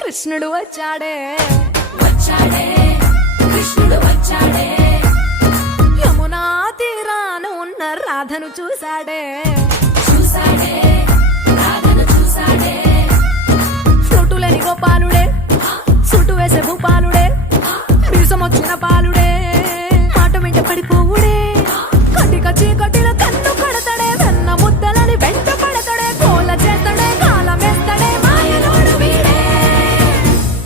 కృష్ణుడు వచ్చాడే వచ్చాడే కృష్ణుడు వచ్చాడే యమునా తీరాన ఉన్న రాధను చూసాడే చూసాడే రాధను చూసాడే ఫ్లూటులేని గోపాలుడే సుటు వేసే భూపాలుడే వీసమొచ్చిన పాలుడే మాట వెంట పడిపోవుడే కటిక చీకటిలో కన్ను కడతాడే వెన్న ముద్దలని వెంట పడతాడే కోల చేస్తాడే కాలమేస్తాడే మాయలోడు వీడే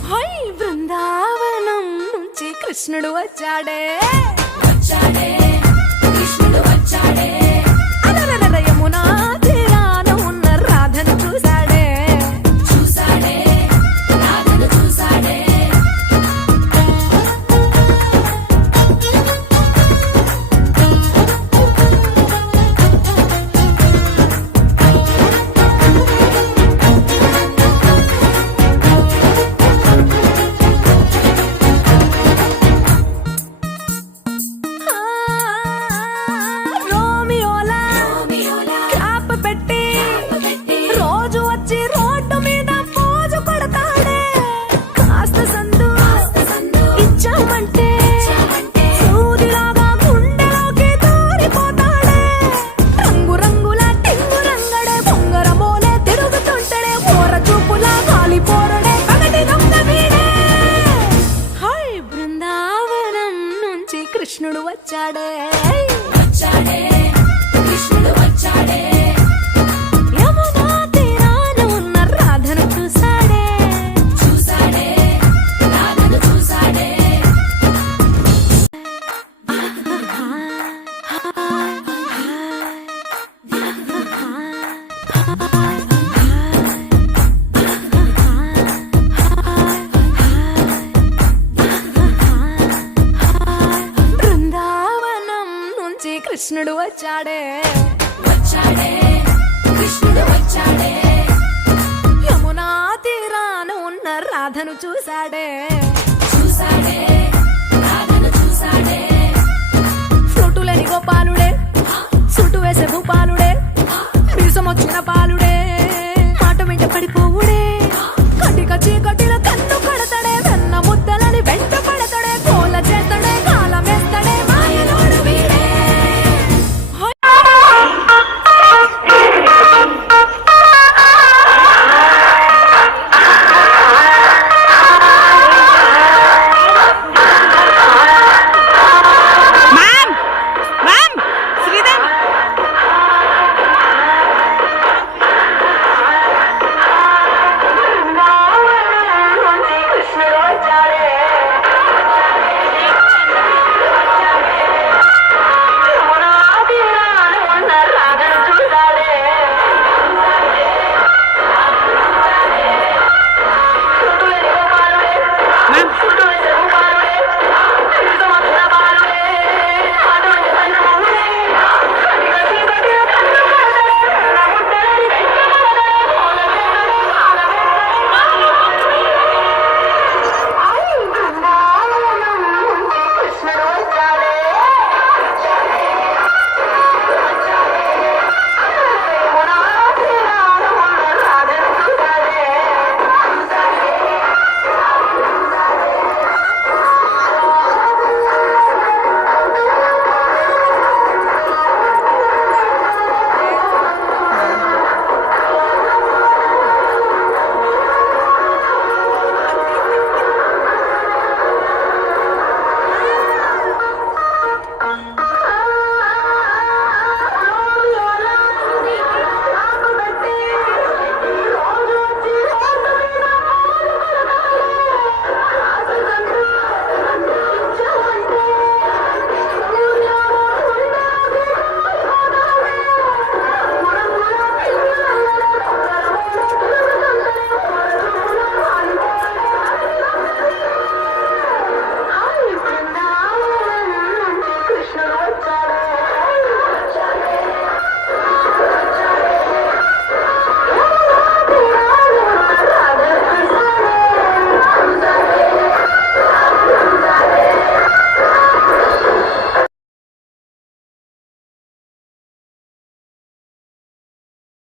హై బృందావనం నుంచి కృష్ణుడు వచ్చాడే వచ్చాడే కృష్ణుడు వచ్చాడే అలరల యమునా తీరాన ఉన్న రాధను చూసాడే చూసాడే రాధను చూసాడే రోమియోలా క్యాప్ పెట్టి రోజు వచ్చి రోడ్డు మీద పోజు కొడతాడే కాస్త సందు ఇచ్చామంటే సూదిలాగా గుండెలోకి దూరిపోతాడే రంగు రంగుల టింగు రంగడే బొంగరమోలే తిరుగుతుంటాడే పోర చూపులా గాలి పోరడే పగటి దొంగ వీడే హై బృందావనం నుంచి కృష్ణుడు వచ్చాడే వచ్చాడే కృష్ణుడు వచ్చాడే యమునా తీరాన ఉన్న రాధను చూసాడే చూసాడే రాధను చూసాడే బృందావనం నుంచి కృష్ణుడు వచ్చాడే వచ్చాడే కృష్ణుడు వచ్చాడే యమునా తీరాన ఉన్న రాధను చూసాడే